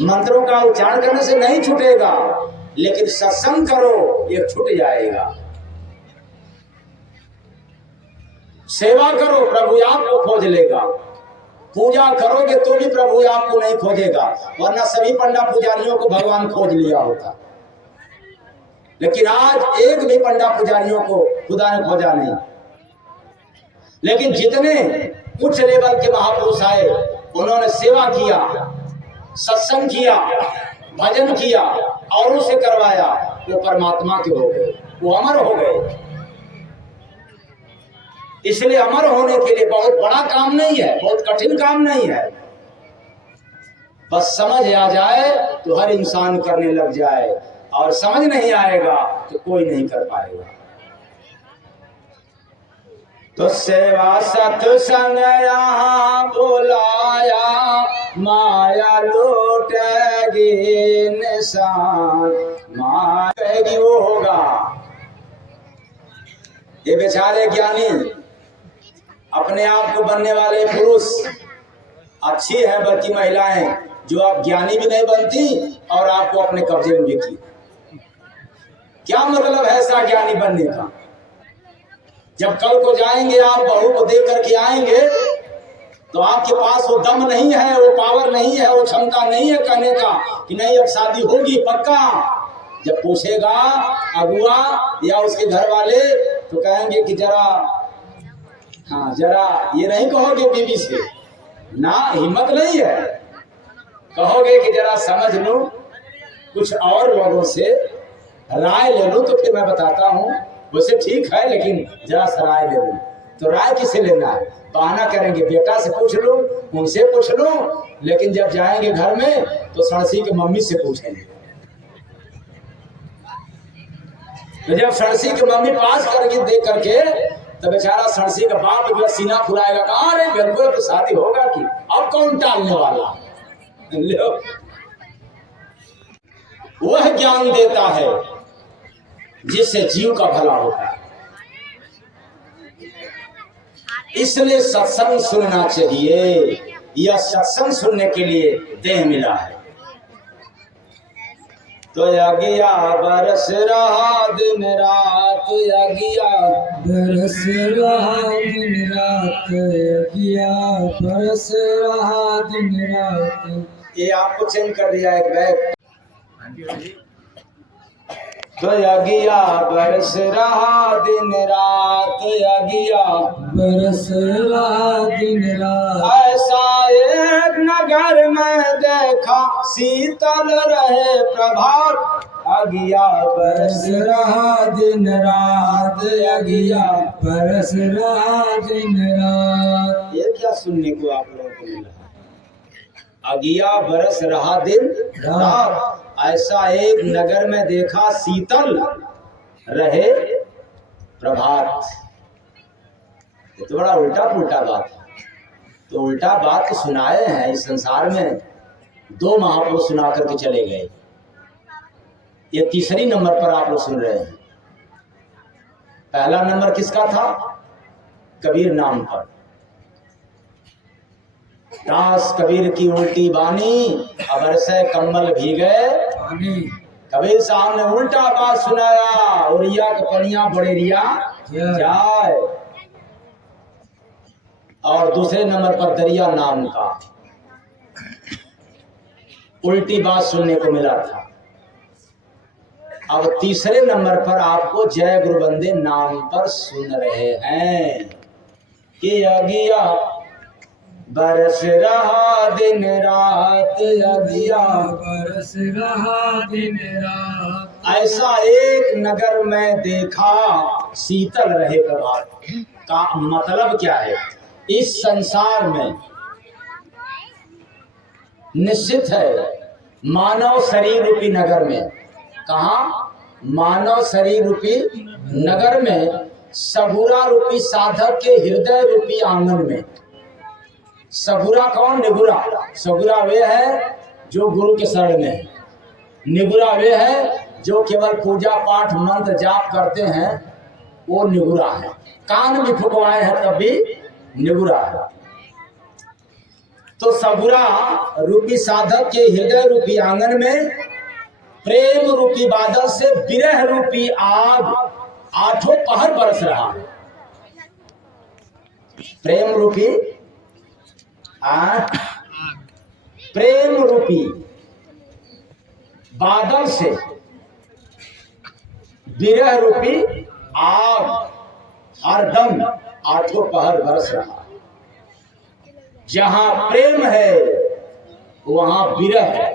मंत्रों का उच्चारण करने से नहीं छूटेगा, लेकिन सत्संग करो ये छूट जाएगा। सेवा करो प्रभु आपको खोज लेगा, पूजा करोगे तो भी प्रभु आपको नहीं खोजेगा, वरना सभी पंडा पुजारियों को भगवान खोज लिया होता। लेकिन आज एक भी पंडा पुजारियों को खुदा ने खोजा नहीं। लेकिन जितने उच्च लेवल के महापुरुष आए उन्होंने सेवा किया, सत्संग किया, भजन किया, औरों से करवाया, वो परमात्मा के हो गए, वो अमर हो गए। इसलिए अमर होने के लिए बहुत बड़ा काम नहीं है, बहुत कठिन काम नहीं है, बस समझ आ जाए तो हर इंसान करने लग जाए, और समझ नहीं आएगा तो कोई नहीं कर पाएगा। तो सेवा सत्संग यहाँ बुलाया, माया लूटेगी निशान, माया वो होगा। ये बेचारे ज्ञानी अपने आप को बनने वाले पुरुष अच्छी है, बल्कि महिलाएं जो आप ज्ञानी भी नहीं बनती और आपको अपने कब्जे में देखी। क्या मतलब है ऐसा ज्ञानी बनने का? जब कल को जाएंगे आप बहू को दे करके आएंगे तो आपके पास वो दम नहीं है, वो पावर नहीं है, वो क्षमता नहीं है कहने का कि नहीं अब शादी होगी पक्का। जब पूछेगा अगुआ या उसके घर वाले तो कहेंगे कि जरा हाँ जरा, ये नहीं कहोगे बीवी से ना, हिम्मत नहीं है, कहोगे कि जरा समझ लो, कुछ और लोगों से राय ले लो तो फिर मैं बताता हूँ। वैसे ठीक है लेकिन जरा सा राय ले लो। तो राय किसे लेना है? बहाना करेंगे बेटा से पूछ लो, उनसे पूछ लो, लेकिन जब जाएंगे घर में तो सड़सी की मम्मी से पूछेंगे। तो जब सड़सी की मम्मी पास करके देख करके तो बेचारा सड़सी का बाप जो सीना फुलाएगा, कहाँ रे बिल्कुल तो शादी होगा कि अब कौन टालने वाला। वह ज्ञान देता है जिससे जीव का भला होता है। इसलिए सत्संग सुनना चाहिए, यह सत्संग सुनने के लिए देह मिला है। तो यज्ञा बरस रहा दिन रात, यज्ञा बरस रहा दिन रात, यज्ञा बरस रहा दिन रात। ये आपको चेंज कर दिया एक बैग। तो यज्ञा बरस रहा दिन रात, यज्ञा बरस रहा दिन रात। ऐसा एक नगर में देखा शीतल रहे प्रभात, यज्ञा बरस बरस रहा दिन रात, यज्ञा बरस रहा दिन रात। ये क्या सुनने को आप लोगों को मिला? अगिया बरस रहा दिन रात, ऐसा एक नगर में देखा शीतल रहे प्रभात। ये तो बड़ा उल्टा पुल्टा बात है। तो उल्टा बात तो सुनाए हैं इस संसार में, दो महापुरुष सुना करके चले गए। ये तीसरी नंबर पर आप लोग सुन रहे हैं। पहला नंबर किसका था? कबीर नाम पर। दास कबीर की उल्टी बानी, अबर से कम्बल भीगे पानी। कबीर साहब ने उल्टा बात सुनाया, उरिया के पनिया बड़ेरिया जाए। और दूसरे नंबर पर दरिया नाम का उल्टी बात सुनने को मिला था। अब तीसरे नंबर पर आपको जय गुरुबंदे नाम पर सुन रहे हैं कि अगिया बरस रहा दिन रात, यज्ञा बरस रहा दिन रात। ऐसा एक नगर में देखा शीतल रहे प्रभात। का मतलब क्या है? इस संसार में निश्चित है मानव शरीर रूपी नगर में, कहा मानव शरीर रूपी नगर में, सबूरा रूपी साधक के हृदय रूपी आंगन में। सबूरा कौन? निगुरा। सबूरा वे है जो गुरु के शरण में है, निगुरा वे है जो केवल पूजा पाठ मंत्र जाप करते हैं, वो निगुरा है। कान भी फुकवाए हैं तब भी निगुरा है। तो सबुरा रूपी साधक के हृदय रूपी आंगन में प्रेम रूपी बादल से विरह रूपी आग आठों पहर बरस रहा है। प्रेम रूपी आग, प्रेम रूपी बादल से विरह रूपी आग हरदम आठों पहर बरस रहा है। जहां प्रेम है वहां विरह है।